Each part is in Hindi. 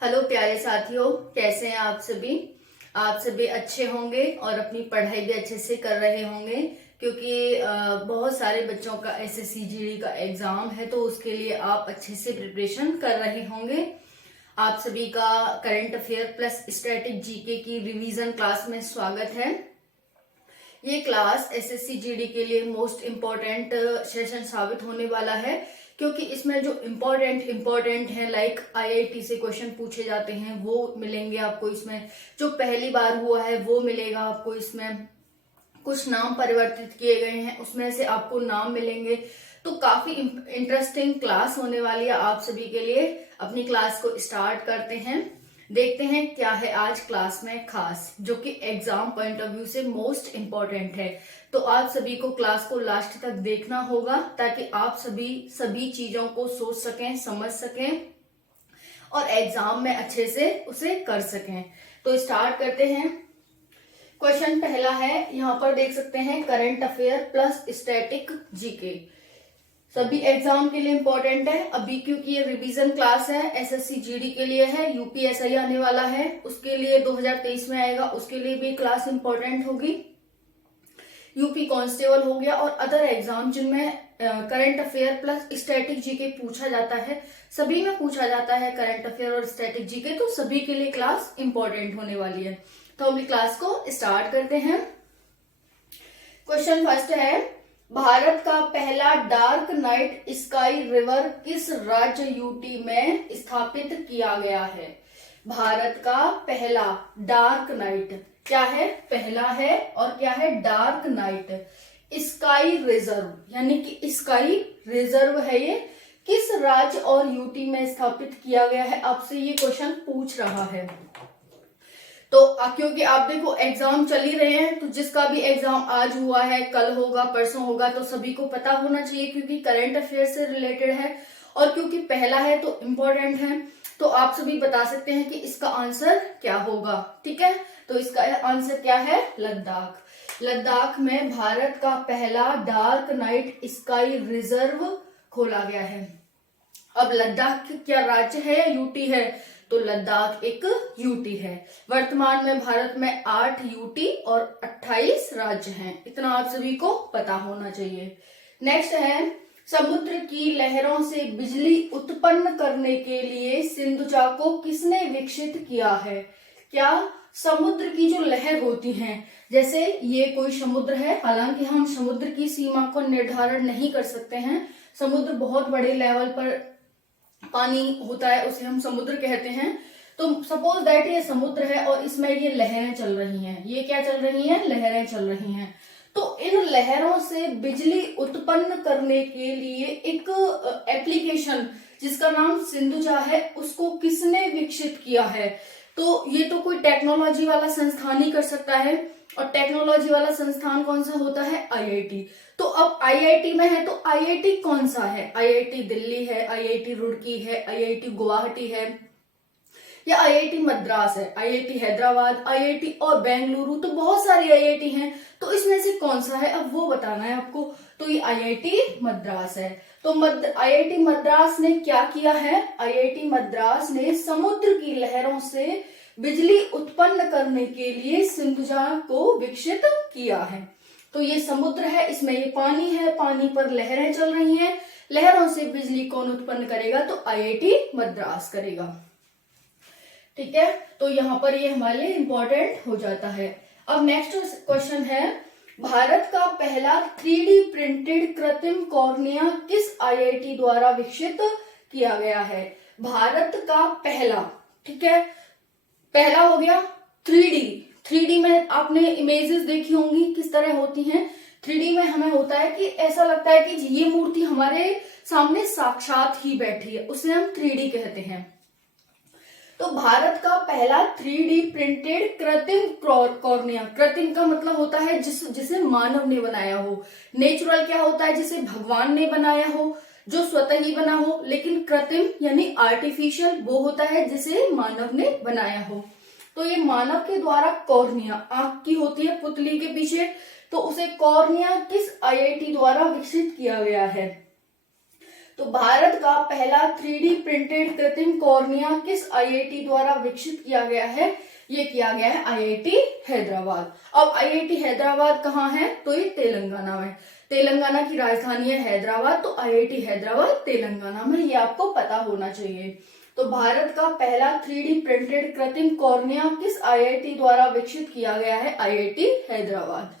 हेलो प्यारे साथियों, कैसे हैं आप सभी। आप सभी अच्छे होंगे और अपनी पढ़ाई भी अच्छे से कर रहे होंगे, क्योंकि बहुत सारे बच्चों का एसएससी जीडी का एग्जाम है, तो उसके लिए आप अच्छे से प्रिपरेशन कर रहे होंगे। आप सभी का current affair plus static GK की रिवीजन क्लास में स्वागत है। ये क्लास एसएससी जीडी के लिए मोस्ट इम्पोर्टेंट सेशन साबित होने वाला है, क्योंकि इसमें जो इम्पोर्टेंट है लाइक आईआईटी से क्वेश्चन पूछे जाते हैं वो मिलेंगे आपको इसमें। जो पहली बार हुआ है वो मिलेगा आपको इसमें। कुछ नाम परिवर्तित किए गए हैं उसमें से आपको नाम मिलेंगे। तो काफी इंटरेस्टिंग क्लास होने वाली है आप सभी के लिए। अपनी क्लास को स्टार्ट करते हैं, देखते हैं क्या है आज क्लास में खास, जो कि एग्जाम पॉइंट ऑफ व्यू से मोस्ट इम्पोर्टेंट है। तो आप सभी को क्लास को लास्ट तक देखना होगा, ताकि आप सभी चीजों को सोच सकें, समझ सकें और एग्जाम में अच्छे से उसे कर सकें। तो स्टार्ट करते हैं। क्वेश्चन पहला है, यहाँ पर देख सकते हैं current affair plus static GK. सभी एग्जाम के लिए इंपॉर्टेंट है अभी, क्योंकि ये रिवीजन क्लास है। एसएससी जीडी के लिए है, यूपीएसआई आने वाला है उसके लिए 2023 में आएगा, उसके लिए भी क्लास इंपॉर्टेंट होगी। यूपी कांस्टेबल हो गया और अदर एग्जाम जिनमें current affair plus static GK पूछा जाता है, सभी में पूछा जाता है करंट अफेयर और स्टैटिक जीके, तो सभी के लिए क्लास इंपॉर्टेंट होने वाली है। तो हम क्लास को स्टार्ट करते हैं। क्वेश्चन फर्स्ट है, भारत का पहला डार्क नाइट स्काई रिवर किस राज्य यूटी में स्थापित किया गया है। भारत का पहला डार्क नाइट क्या है, पहला है, और क्या है डार्क नाइट स्काई रिजर्व, यानी कि स्काई रिजर्व है ये, किस राज्य और यूटी में स्थापित किया गया है, आपसे ये क्वेश्चन पूछ रहा है। तो क्योंकि आप देखो एग्जाम चल ही रहे हैं, तो जिसका भी एग्जाम आज हुआ है, कल होगा, परसों होगा, तो सभी को पता होना चाहिए, क्योंकि करंट अफेयर से रिलेटेड है और क्योंकि पहला है तो इम्पोर्टेंट है। तो आप सभी बता सकते हैं कि इसका आंसर क्या होगा। ठीक है, तो इसका आंसर क्या है, लद्दाख। लद्दाख में भारत का पहला डार्क नाइट स्काई रिजर्व खोला गया है। अब लद्दाख क्या राज्य है या यूटी है, तो लद्दाख एक यूटी है। वर्तमान में भारत में 8 यूटी और 28 राज्य हैं, इतना आप सभी को पता होना चाहिए। नेक्स्ट है, समुद्र की लहरों से बिजली उत्पन्न करने के लिए सिंधुजा को किसने विकसित किया है। क्या समुद्र की जो लहर होती हैं, जैसे ये कोई समुद्र है, हालांकि हम समुद्र की सीमा को निर्धारण नहीं कर सकते हैं, समुद्र बहुत बड़े लेवल पर पानी होता है, उसे हम समुद्र कहते हैं। तो सपोज दैट ये समुद्र है और इसमें ये लहरें चल रही हैं, ये क्या चल रही हैं, लहरें चल रही हैं। तो इन लहरों से बिजली उत्पन्न करने के लिए एक एप्लीकेशन जिसका नाम सिंधुजा है, उसको किसने विकसित किया है। तो ये तो कोई टेक्नोलॉजी वाला संस्थान ही कर सकता है, और टेक्नोलॉजी वाला संस्थान कौन सा होता है, आईआईटी। तो अब आईआईटी में है, तो आईआईटी कौन सा है, आईआईटी दिल्ली है, आईआईटी रुड़की है, आईआईटी गुवाहाटी है, या आईआईटी मद्रास है, आईआईटी हैदराबाद, आईआईटी और बेंगलुरु, तो बहुत सारी आईआईटी हैं। तो इसमें से कौन सा है, अब वो बताना है आपको। तो ये आईआईटी मद्रास है। तो आईआईटी मद्रास ने क्या किया है, आईआईटी मद्रास ने समुद्र की लहरों से बिजली उत्पन्न करने के लिए सिंधुजा को विकसित किया है। तो ये समुद्र है, इसमें ये पानी है, पानी पर लहरें चल रही हैं, लहरों से बिजली कौन उत्पन्न करेगा, तो आईआईटी मद्रास करेगा। ठीक है, तो यहाँ पर ये हमारे लिए इंपॉर्टेंट हो जाता है। अब नेक्स्ट क्वेश्चन है, भारत का पहला 3D प्रिंटेड कृत्रिम कॉर्निया किस आईआईटी द्वारा विकसित किया गया है। भारत का पहला, ठीक है, पहला हो गया 3D में आपने इमेजेस देखी होंगी किस तरह होती हैं। 3D में हमें होता है कि ऐसा लगता है कि ये मूर्ति हमारे सामने साक्षात ही बैठी है, उसे हम 3D कहते हैं। तो भारत का पहला 3D प्रिंटेड कृत्रिम कॉर्निया, कृत्रिम का मतलब होता है जिसे मानव ने बनाया हो। नेचुरल क्या होता है, जिसे भगवान ने बनाया हो, जो स्वतः ही बना हो। लेकिन कृत्रिम यानी आर्टिफिशियल वो होता है जिसे मानव ने बनाया हो। तो ये मानव के द्वारा कॉर्निया, आंख की होती है पुतली के पीछे, तो उसे कॉर्निया किस आईआईटी द्वारा विकसित किया गया है। तो भारत का पहला 3D प्रिंटेड कृत्रिम कॉर्निया किस आईआईटी द्वारा विकसित किया गया है? ये किया गया है आईआईटी हैदराबाद। अब आईआईटी हैदराबाद कहाँ है? तो ये तेलंगाना में, तेलंगाना की राजधानी है हैदराबाद, तो आईआईटी हैदराबाद तेलंगाना में, ये आपको पता होना चाहिए। तो भारत का पहला 3D प्रिंटेड कृत्रिम कॉर्निया किस आईआईटी द्वारा विकसित किया गया है? आईआईटी हैदराबाद।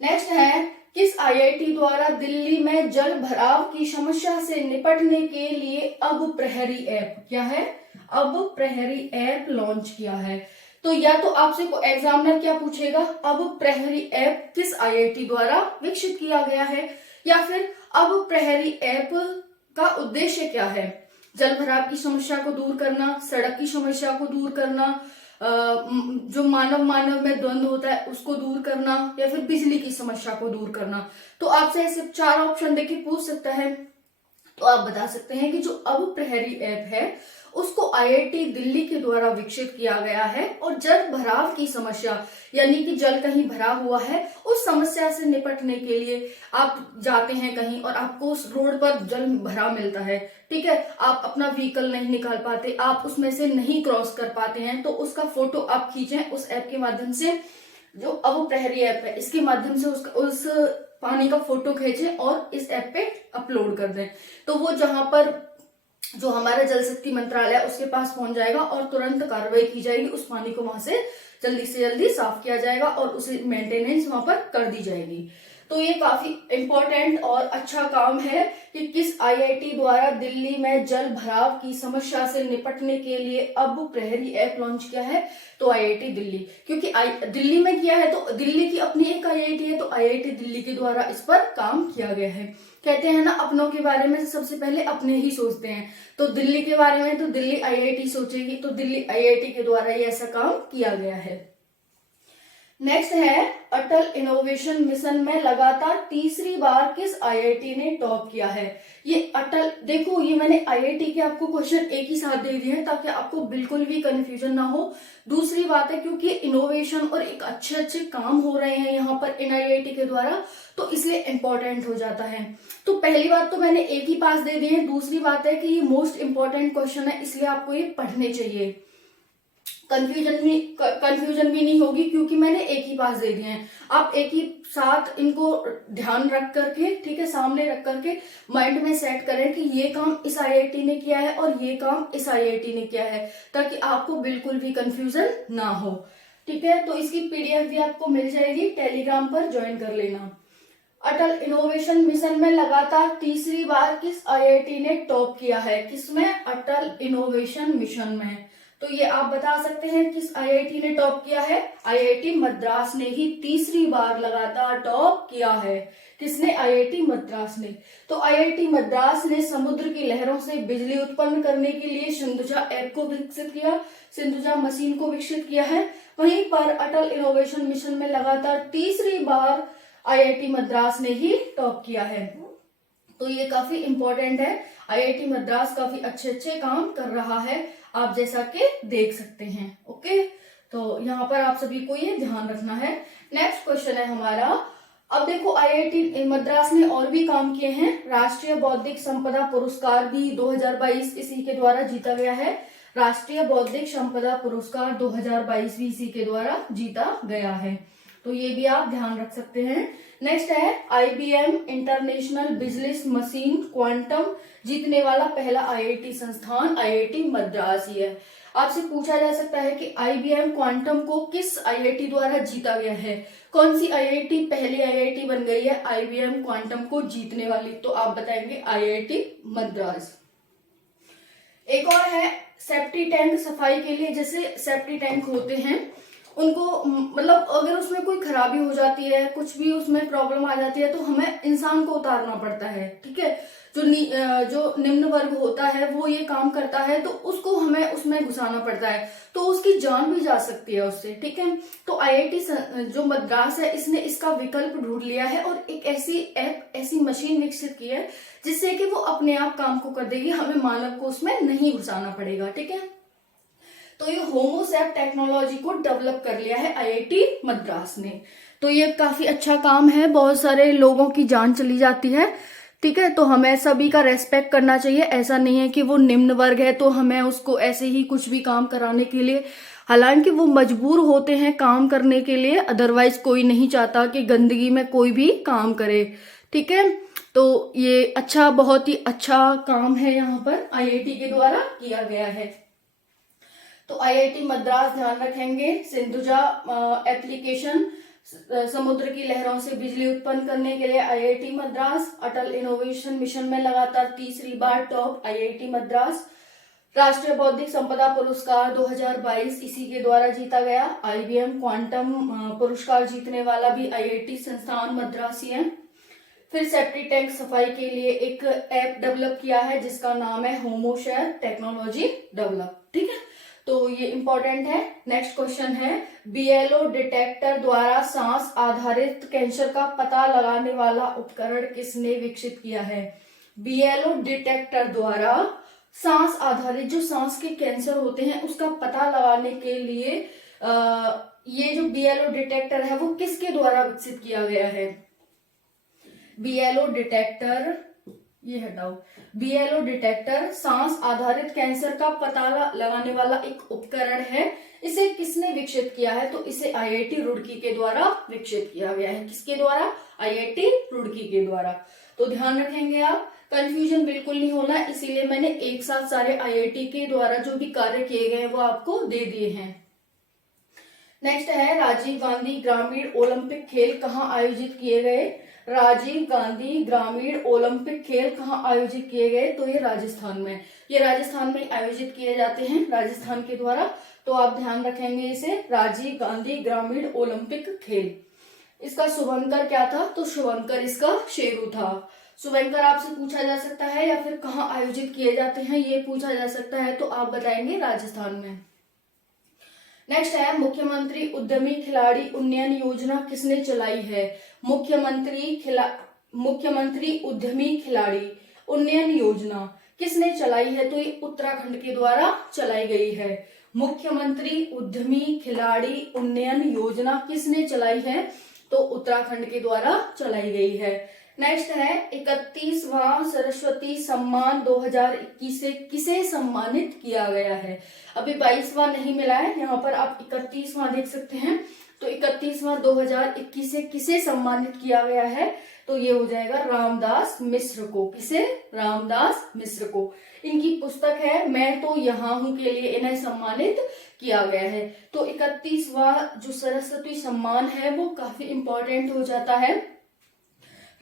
नेक्स्ट है, किस आईआईटी द्वारा दिल्ली में जल भराव की समस्या से निपटने के लिए अब प्रहरी ऐप, क्या है? अब प्रहरी ऐप लॉन्च किया है। तो या तो आपसे को एग्जामिनर क्या पूछेगा, अब प्रहरी ऐप किस आईआईटी द्वारा विकसित किया गया है, या फिर अब प्रहरी ऐप का उद्देश्य क्या है? जल भराव की समस्या को दूर करना, सड़क की समस्या को दूर करना, जो मानव में द्वंद्व होता है उसको दूर करना, या फिर बिजली की समस्या को दूर करना। तो आपसे ऐसे 4 ऑप्शन देके पूछ सकता है, तो आप बता सकते हैं कि जो अब प्रहरी ऐप है उसको आईआईटी दिल्ली के द्वारा विकसित किया गया है, और जल भराव की समस्या यानी कि जल कहीं भरा हुआ है उस समस्या से निपटने के लिए आप जाते हैं कहीं और आपको उस रोड पर जल भरा मिलता है, ठीक है, आप अपना व्हीकल नहीं निकाल पाते, आप उसमें से नहीं क्रॉस कर पाते हैं, तो उसका फोटो आप खींचें उस ऐप के माध्यम से, जो अब प्रहरी ऐप है इसके माध्यम से उस पानी का फोटो खींचें और इस ऐप पे अपलोड कर दें। तो वो जहां पर जो हमारा जल शक्ति मंत्रालय है उसके पास पहुंच जाएगा और तुरंत कार्रवाई की जाएगी, उस पानी को वहां से जल्दी से जल्दी साफ किया जाएगा और उसे मेंटेनेंस वहां पर कर दी जाएगी। तो ये काफी इंपॉर्टेंट और अच्छा काम है कि किस आईआईटी द्वारा दिल्ली में जल भराव की समस्या से निपटने के लिए अब प्रहरी ऐप लॉन्च किया है, तो आईआईटी दिल्ली, क्योंकि दिल्ली में किया है तो दिल्ली की अपनी एक आईआईटी है, तो आईआईटी दिल्ली के द्वारा इस पर काम किया गया है। कहते हैं ना, अपनों के बारे में सबसे पहले अपने ही सोचते हैं, तो दिल्ली के बारे में तो दिल्ली आईआईटी सोचेगी, तो दिल्ली आईआईटी के द्वारा ये ऐसा काम किया गया है। नेक्स्ट है, अटल इनोवेशन मिशन में लगातार तीसरी बार किस आईआईटी ने टॉप किया है? ये अटल, देखो ये मैंने आईआईटी के आपको क्वेश्चन एक ही साथ दे दिए हैं ताकि आपको बिल्कुल भी कंफ्यूजन ना हो। दूसरी बात है, क्योंकि इनोवेशन और एक अच्छे काम हो रहे हैं यहाँ पर इन आईआईटी के द्वारा, तो इसलिए इंपॉर्टेंट हो जाता है। तो पहली बात तो मैंने एक ही पास दे दिए हैं, दूसरी बात है कि ये मोस्ट इंपॉर्टेंट क्वेश्चन है, इसलिए आपको ये पढ़ने चाहिए, कंफ्यूजन भी नहीं होगी, क्योंकि मैंने एक ही पास दे दिए हैं। आप एक ही साथ इनको ध्यान रख करके, ठीक है, सामने रख करके माइंड में सेट करें कि ये काम इस आईआईटी ने किया है और ये काम इस आईआईटी ने किया है, ताकि आपको बिल्कुल भी कंफ्यूजन ना हो, ठीक है। तो इसकी पीडीएफ भी आपको मिल जाएगी, टेलीग्राम पर ज्वाइन कर लेना। अटल इनोवेशन मिशन में लगातार तीसरी बार किस आईआईटी ने टॉप किया है? किसमें? अटल इनोवेशन मिशन में। तो ये आप बता सकते हैं किस आईआईटी ने टॉप किया है? आईआईटी मद्रास ने ही तीसरी बार लगातार टॉप किया है। किसने? आईआईटी मद्रास ने। तो आईआईटी मद्रास ने समुद्र की लहरों से बिजली उत्पन्न करने के लिए सिंधुजा ऐप को विकसित किया, सिंधुजा मशीन को विकसित किया है। वहीं पर अटल इनोवेशन मिशन में लगातार तीसरी बार आईआईटी मद्रास ने ही टॉप किया है। तो ये काफी इंपॉर्टेंट है, आईआईटी मद्रास काफी अच्छे काम कर रहा है, आप जैसा कि देख सकते हैं। ओके, तो यहाँ पर आप सभी को ये ध्यान रखना है। नेक्स्ट क्वेश्चन है हमारा, अब देखो आईआईटी मद्रास ने और भी काम किए हैं। राष्ट्रीय बौद्धिक संपदा पुरस्कार भी 2022 इसी के द्वारा जीता गया है। राष्ट्रीय बौद्धिक संपदा पुरस्कार 2022 भी इसी के द्वारा जीता गया है, तो ये भी आप ध्यान रख सकते हैं। नेक्स्ट है, IBM international business machine quantum जीतने वाला पहला आईआईटी संस्थान आईआईटी मद्रास ही है। आपसे पूछा जा सकता है कि आईबीएम क्वांटम को किस आईआईटी द्वारा जीता गया है? कौन सी आईआईटी पहली आईआईटी बन गई है आईबीएम क्वांटम को जीतने वाली? तो आप बताएंगे आईआईटी मद्रास। एक और है, सेफ्टी टैंक सफाई के लिए, जैसे सेफ्टी टैंक होते हैं उनको, मतलब अगर उसमें कोई खराबी हो जाती है, कुछ भी उसमें प्रॉब्लम आ जाती है, तो हमें इंसान को उतारना पड़ता है, ठीक है। जो निम्न वर्ग होता है वो ये काम करता है, तो उसको हमें उसमें घुसाना पड़ता है, तो उसकी जान भी जा सकती है उससे, ठीक है। तो आईआईटी जो मद्रास है इसने इसका विकल्प ढूंढ लिया है और एक ऐसी ऐप, ऐसी मशीन विकसित की है जिससे कि वो अपने आप काम को कर देगी, हमें मानव को उसमें नहीं घुसाना पड़ेगा, ठीक है। तो ये होमोसेफ टेक्नोलॉजी को डेवलप कर लिया है आईआईटी मद्रास ने। तो ये काफी अच्छा काम है, बहुत सारे लोगों की जान चली जाती है, ठीक है। तो हमें सभी का रेस्पेक्ट करना चाहिए, ऐसा नहीं है कि वो निम्न वर्ग है तो हमें उसको ऐसे ही कुछ भी काम कराने के लिए, हालांकि वो मजबूर होते हैं काम करने के लिए, अदरवाइज कोई नहीं चाहता कि गंदगी में कोई भी काम करे। ठीक है, तो ये अच्छा, बहुत ही अच्छा काम है यहाँ पर आईआईटी के द्वारा किया गया है। तो आईआईटी मद्रास ध्यान रखेंगे, सिंधुजा एप्लीकेशन, समुद्र की लहरों से बिजली उत्पन्न करने के लिए आईआईटी मद्रास, अटल इनोवेशन मिशन में लगातार तीसरी बार टॉप आईआईटी मद्रास, राष्ट्रीय बौद्धिक संपदा पुरस्कार 2022 इसी के द्वारा जीता गया, आईबीएम क्वांटम पुरस्कार जीतने वाला भी आईआईटी संस्थान मद्रास ही है। फिर सेप्टी टैंक सफाई के लिए एक ऐप डेवलप किया है जिसका नाम है होमोशेयर टेक्नोलॉजी डेवलप। ठीक है, तो ये इंपॉर्टेंट है। नेक्स्ट क्वेश्चन है, बीएलओ डिटेक्टर द्वारा सांस आधारित कैंसर का पता लगाने वाला उपकरण किसने विकसित किया है? बीएलओ डिटेक्टर द्वारा सांस आधारित, जो सांस के कैंसर होते हैं उसका पता लगाने के लिए ये जो बीएलओ डिटेक्टर है वो किसके द्वारा विकसित किया गया है? बीएलओ डिटेक्टर, ये हटाओ, बीएलओ डिटेक्टर सांस आधारित कैंसर का पता लगाने वाला एक उपकरण है। इसे किसने विकसित किया है? तो इसे आईआईटी रुड़की के द्वारा विकसित किया गया है। किसके द्वारा? आईआईटी रुड़की के द्वारा। तो ध्यान रखेंगे आप, कंफ्यूजन बिल्कुल नहीं होना, इसीलिए मैंने एक साथ सारे आईआईटी के द्वारा जो भी कार्य किए गए हैं वो आपको दे दिए हैं। नेक्स्ट है, राजीव गांधी ग्रामीण ओलंपिक खेल कहाँ आयोजित किए गए? राजीव गांधी ग्रामीण ओलंपिक खेल कहाँ आयोजित किए गए? तो ये राजस्थान में, ये राजस्थान में आयोजित किए जाते हैं राजस्थान के द्वारा। तो आप ध्यान रखेंगे इसे, राजीव गांधी ग्रामीण ओलंपिक खेल। इसका शुभंकर क्या था? तो शुभंकर इसका शेरू था। शुभंकर आपसे पूछा जा सकता है, या फिर कहाँ आयोजित किए जाते हैं ये पूछा जा सकता है, तो आप बताएंगे राजस्थान में। नेक्स्ट है, मुख्यमंत्री उद्यमी खिलाड़ी उन्नयन योजना किसने चलाई है? मुख्यमंत्री उद्यमी खिलाड़ी उन्नयन योजना किसने चलाई है? तो ये उत्तराखंड के द्वारा चलाई गई है। मुख्यमंत्री उद्यमी खिलाड़ी उन्नयन योजना किसने चलाई है? तो उत्तराखंड के द्वारा चलाई गई है। नेक्स्ट है, 31वां सरस्वती सम्मान 2021 से किसे सम्मानित किया गया है? अभी 22वां नहीं मिला है, यहाँ पर आप 31वां देख सकते हैं। तो 31वां 2021 से किसे सम्मानित किया गया है? तो ये हो जाएगा रामदास मिश्र को। किसे? रामदास मिश्र को। इनकी पुस्तक है मैं तो यहाँ हूं के लिए इन्हें सम्मानित किया गया है। तो 31वां जो सरस्वती सम्मान है वो काफी इंपॉर्टेंट हो जाता है।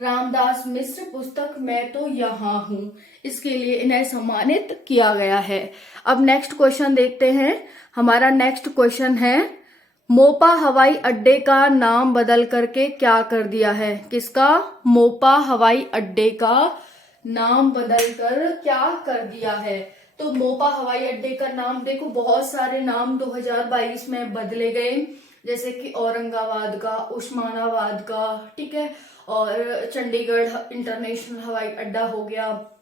रामदास मिश्र पुस्तक मैं तो यहाँ हूं, इसके लिए इन्हें सम्मानित किया गया है। अब नेक्स्ट क्वेश्चन देखते हैं। हमारा नेक्स्ट क्वेश्चन है, मोपा हवाई अड्डे का नाम बदल करके क्या कर दिया है? किसका? मोपा हवाई अड्डे का नाम बदल कर क्या कर दिया है? तो मोपा हवाई अड्डे का नाम, देखो बहुत सारे नाम 2022 में बदले गए, जैसे कि औरंगाबाद का, उस्मानाबाद का, ठीक है, और चंडीगढ़ इंटरनेशनल हवाई अड्डा हो गया,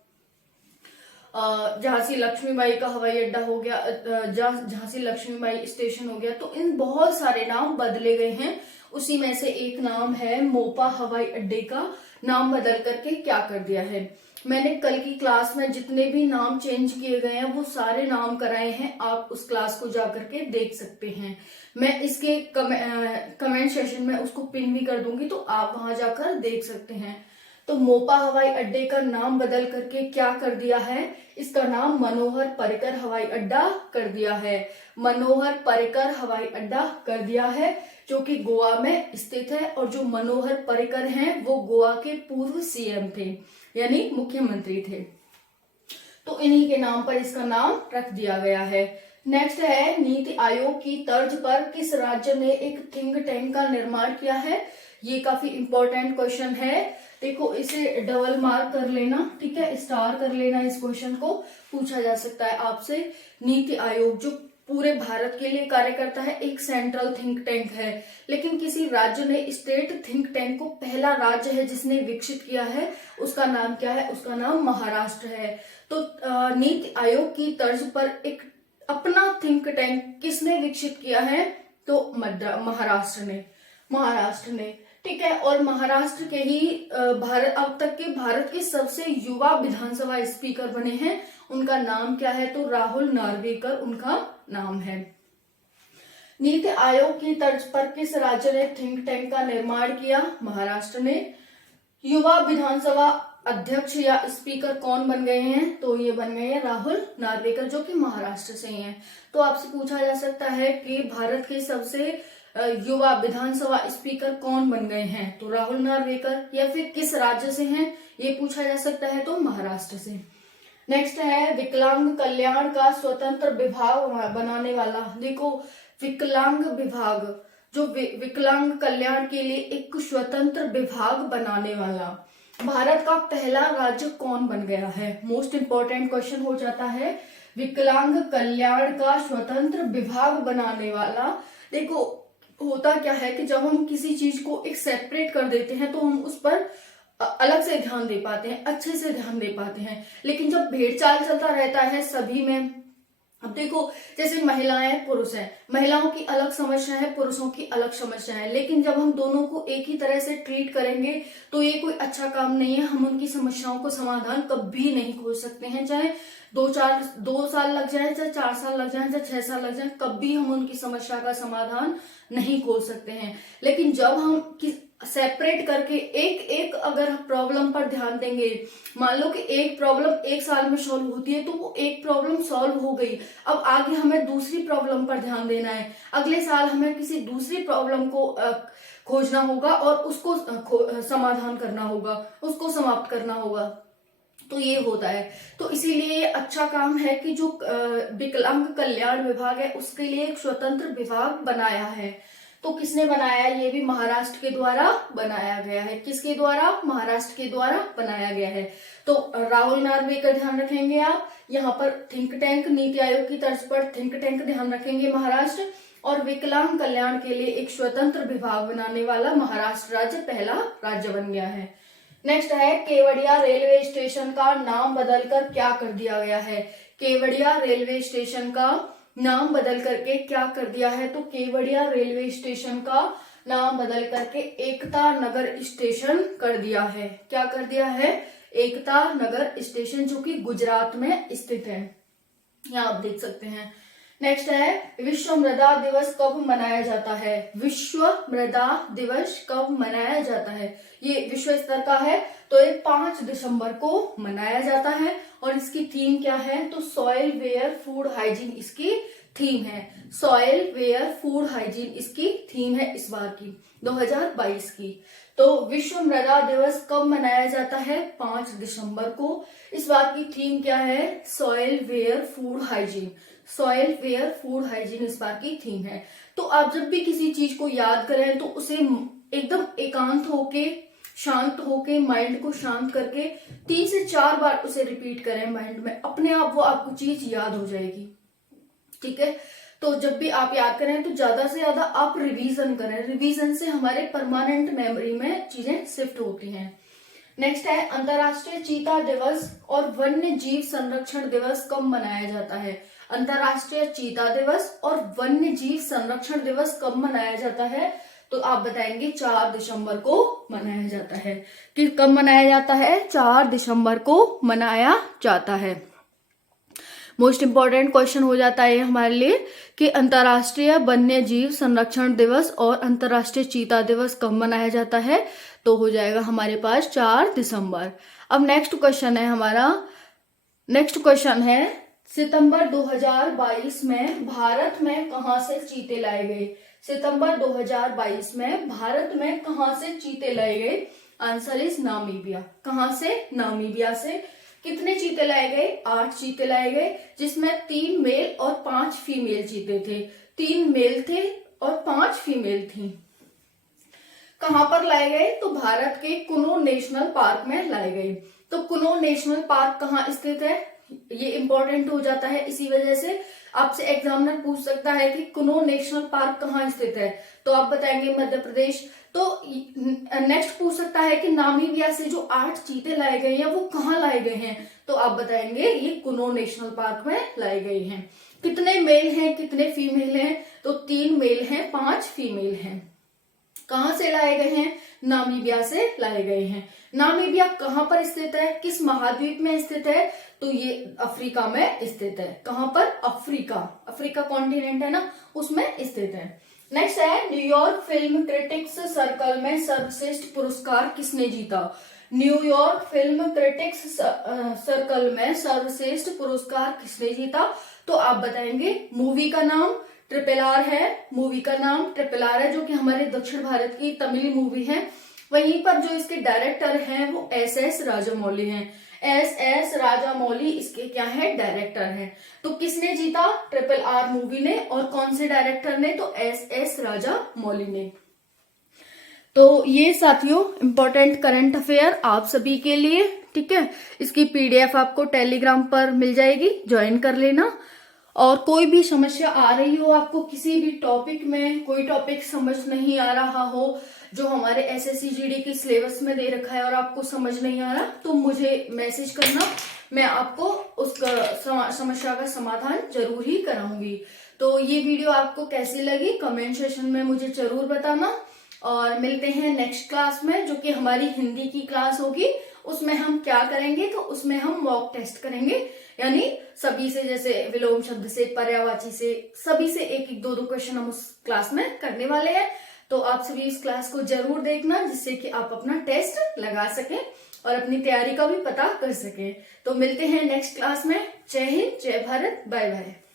झांसी लक्ष्मीबाई का हवाई अड्डा हो गया, झांसी लक्ष्मीबाई स्टेशन हो गया। तो इन बहुत सारे नाम बदले गए हैं, उसी में से एक नाम है मोपा हवाई अड्डे का नाम बदल करके क्या कर दिया है। मैंने कल की क्लास में जितने भी नाम चेंज किए गए हैं वो सारे नाम कराए हैं, आप उस क्लास को जाकर के देख सकते हैं। मैं इसके कमेंट सेशन में उसको पिन भी कर दूंगी, तो आप वहां जाकर देख सकते हैं। तो मोपा हवाई अड्डे का नाम बदल करके क्या कर दिया है? इसका नाम मनोहर पर्रिकर हवाई अड्डा कर दिया है। मनोहर पर्रिकर हवाई अड्डा कर दिया है, जो कि गोवा में स्थित है। और जो मनोहर पर्रिकर हैं वो गोवा के पूर्व सीएम थे, यानी मुख्यमंत्री थे। तो इन्हीं के नाम पर इसका नाम रख दिया गया है। नेक्स्ट है, नीति आयोग की तर्ज पर किस राज्य ने एक थिंक टैंक का निर्माण किया है? ये काफी इंपॉर्टेंट क्वेश्चन है। देखो इसे डबल मार्क कर लेना, ठीक है, स्टार कर लेना। इस क्वेश्चन को पूछा जा सकता है आपसे। नीति आयोग जो पूरे भारत के लिए कार्य करता है, एक सेंट्रल थिंक टैंक है, लेकिन किसी राज्य ने स्टेट थिंक टैंक को, पहला राज्य है जिसने विकसित किया है, उसका नाम क्या है? उसका नाम महाराष्ट्र है। तो नीति आयोग की तर्ज पर एक अपना थिंक टैंक किसने विकसित किया है? तो महाराष्ट्र ने। ठीक है। और महाराष्ट्र के ही भारत अब तक के भारत के सबसे युवा विधानसभा स्पीकर बने हैं। उनका नाम क्या है? तो राहुल नार्वेकर उनका नाम है। नीति आयोग की तर्ज पर किस राज्य ने थिंक टैंक का निर्माण किया? महाराष्ट्र ने। युवा विधानसभा अध्यक्ष या स्पीकर कौन बन गए हैं? तो ये बन गए हैं राहुल नार्वेकर, जो कि महाराष्ट्र से ही हैं। तो आपसे पूछा जा सकता है कि भारत के सबसे युवा विधानसभा स्पीकर कौन बन गए हैं? तो राहुल नार्वेकर। या फिर किस राज्य से हैं, ये पूछा जा सकता है, तो महाराष्ट्र से। नेक्स्ट है विकलांग कल्याण का स्वतंत्र विभाग बनाने वाला। देखो, विकलांग विभाग, जो विकलांग कल्याण के लिए एक स्वतंत्र विभाग बनाने वाला भारत का पहला राज्य कौन बन गया है? मोस्ट इंपॉर्टेंट क्वेश्चन हो जाता है। विकलांग कल्याण का स्वतंत्र विभाग बनाने वाला। देखो, होता क्या है कि जब हम किसी चीज को एक सेपरेट कर देते हैं तो हम उस पर अलग से ध्यान दे पाते हैं, अच्छे से ध्यान दे पाते हैं। लेकिन जब भेड़चाल चलता रहता है सभी में, अब देखो जैसे महिलाएं पुरुष हैं, महिलाओं की अलग समस्या है, पुरुषों की अलग समस्या है, लेकिन जब हम दोनों को एक ही तरह से ट्रीट करेंगे तो ये कोई अच्छा काम नहीं है। हम उनकी समस्याओं को समाधान कभी नहीं खोज सकते हैं, चाहे 2 साल लग जाए, चाहे 4 साल लग जाए, चाहे 6 साल लग जाए, कभी हम उनकी समस्या का समाधान नहीं खोज सकते हैं। लेकिन जब हम सेपरेट करके एक एक अगर प्रॉब्लम पर ध्यान देंगे, मान लो कि एक प्रॉब्लम 1 साल में सॉल्व होती है तो वो एक प्रॉब्लम सॉल्व हो गई। अब आगे हमें दूसरी प्रॉब्लम पर ध्यान देना है, अगले साल हमें किसी दूसरी प्रॉब्लम को खोजना होगा और उसको समाधान करना होगा, उसको समाप्त करना होगा। तो ये होता है। तो इसीलिए ये अच्छा काम है कि जो विकलांग कल्याण विभाग है उसके लिए एक स्वतंत्र विभाग बनाया है। तो किसने बनाया है? ये भी महाराष्ट्र के द्वारा बनाया गया है। किसके द्वारा? महाराष्ट्र के द्वारा बनाया गया है। तो राहुल नार्वेकर ध्यान रखेंगे आप। यहाँ पर थिंक टैंक, नीति आयोग की तर्ज पर थिंक टैंक ध्यान रखेंगे महाराष्ट्र। और विकलांग कल्याण के लिए एक स्वतंत्र विभाग बनाने वाला महाराष्ट्र राज्य पहला राज्य बन गया है। नेक्स्ट है केवड़िया रेलवे स्टेशन का नाम बदलकर क्या कर दिया गया है? केवड़िया रेलवे स्टेशन का नाम बदल करके क्या कर दिया है? तो केवड़िया रेलवे स्टेशन का नाम बदल करके एकता नगर स्टेशन कर दिया है। क्या कर दिया है? एकता नगर स्टेशन, जो कि गुजरात में स्थित है। यहाँ आप देख सकते हैं। नेक्स्ट है विश्व मृदा दिवस कब मनाया जाता है? विश्व मृदा दिवस कब मनाया जाता है? ये विश्व स्तर का है, तो ये 5 दिसंबर को मनाया जाता है। और इसकी थीम क्या है? तो सॉइल वेयर फूड हाइजीन इसकी थीम है। सॉइल वेयर फूड हाइजीन इसकी थीम है इस बार की 2022 की। तो विश्व मृदा दिवस कब मनाया जाता है? 5 दिसंबर को। इस बार की थीम क्या है? Soil where food hygiene. Soil where food hygiene इस बार की थीम है। तो आप जब भी किसी चीज को याद करें तो उसे एकदम एकांत होके, शांत होके, माइंड को शांत करके 3 से 4 बार उसे रिपीट करें माइंड में, अपने आप वो आपको चीज याद हो जाएगी। ठीक है। तो जब भी आप याद करें तो ज्यादा से ज्यादा आप रिवीजन करें। रिवीजन से हमारे परमानेंट मेमोरी में चीजें शिफ्ट होती हैं। नेक्स्ट है अंतर्राष्ट्रीय चीता दिवस और वन्य जीव संरक्षण दिवस कब मनाया जाता है? अंतर्राष्ट्रीय चीता दिवस और वन्य जीव संरक्षण दिवस कब मनाया जाता है? तो आप बताएंगे 4 दिसंबर को मनाया जाता है। कि कब मनाया जाता है? 4 दिसंबर को मनाया जाता है। मोस्ट इंपॉर्टेंट क्वेश्चन हो जाता है हमारे लिए कि अंतर्राष्ट्रीय वन्य जीव संरक्षण दिवस और अंतर्राष्ट्रीय चीता दिवस कब मनाया जाता है? तो हो जाएगा हमारे पास 4 दिसंबर। अब नेक्स्ट क्वेश्चन है हमारा। नेक्स्ट क्वेश्चन है सितंबर 2022 में भारत में कहां से चीते लाए गए? सितंबर 2022 में भारत में कहां से चीते लाए गए? Answer is Namibia. कहां से? नामीबिया से। कितने चीते लाए गए? 8 चीते लाए गए, जिसमें 3 मेल और 5 फीमेल चीते थे। 3 मेल थे और 5 फीमेल थी। कहां पर लाए गए? तो भारत के कुनो नेशनल पार्क में लाए गए। तो कुनो नेशनल पार्क कहाँ स्थित है? ये इंपॉर्टेंट हो जाता है। इसी वजह से आपसे एग्जामिनर पूछ सकता है कि कुनो नेशनल पार्क कहाँ स्थित है, तो आप बताएंगे मध्य प्रदेश। तो नेक्स्ट पूछ सकता है कि नामीबिया से जो 8 चीते लाए गए हैं वो कहाँ लाए गए हैं, तो आप बताएंगे ये कुनो नेशनल पार्क में लाए गए हैं। कितने मेल हैं, कितने फीमेल हैं? तो 3 मेल हैं, 5 फीमेल हैं। कहाँ से लाए गए हैं? नामीबिया से लाए गए हैं। नामीबिया कहाँ पर स्थित है? किस महाद्वीप में स्थित है? तो ये अफ्रीका में स्थित है। कहाँ पर? अफ्रीका, अफ्रीका कॉन्टिनेंट है ना, उसमें स्थित है। नेक्स्ट है, न्यूयॉर्क फिल्म क्रिटिक्स सर्कल में सर्वश्रेष्ठ पुरस्कार किसने जीता? न्यूयॉर्क फिल्म क्रिटिक्स सर्कल में सर्वश्रेष्ठ पुरस्कार किसने जीता? तो आप बताएंगे। मूवी का नाम RRR है, मूवी का नाम RRR है, जो कि हमारे दक्षिण भारत की तमिल मूवी है। वहीं पर जो इसके डायरेक्टर हैं वो SS राजामौली हैं। SS राजामौली इसके क्या है? डायरेक्टर हैं। तो किसने जीता? RRR मूवी ने। और कौन से डायरेक्टर ने? तो SS राजामौली ने। तो ये साथियों इंपॉर्टेंट करंट अफेयर आप सभी के लिए, ठीक है। इसकी PDF आपको टेलीग्राम पर मिल जाएगी, ज्वाइन कर लेना। और कोई भी समस्या आ रही हो आपको किसी भी टॉपिक में, कोई टॉपिक समझ नहीं आ रहा हो जो हमारे SSC GD के सिलेबस में दे रखा है और आपको समझ नहीं आ रहा, तो मुझे मैसेज करना, मैं आपको उसका समस्या का समाधान जरूर ही कराऊंगी। तो ये वीडियो आपको कैसी लगी कमेंट सेक्शन में मुझे जरूर बताना। और मिलते हैं नेक्स्ट क्लास में, जो कि हमारी हिंदी की क्लास होगी। उसमें हम क्या करेंगे? तो उसमें हम मॉक टेस्ट करेंगे, यानी सभी से, जैसे विलोम शब्द से, पर्यायवाची से, सभी से एक एक दो क्वेश्चन हम उस क्लास में करने वाले हैं। तो आप सभी इस क्लास को जरूर देखना, जिससे कि आप अपना टेस्ट लगा सकें और अपनी तैयारी का भी पता कर सकें। तो मिलते हैं नेक्स्ट क्लास में। जय हिंद, जय भारत, बाय बाय।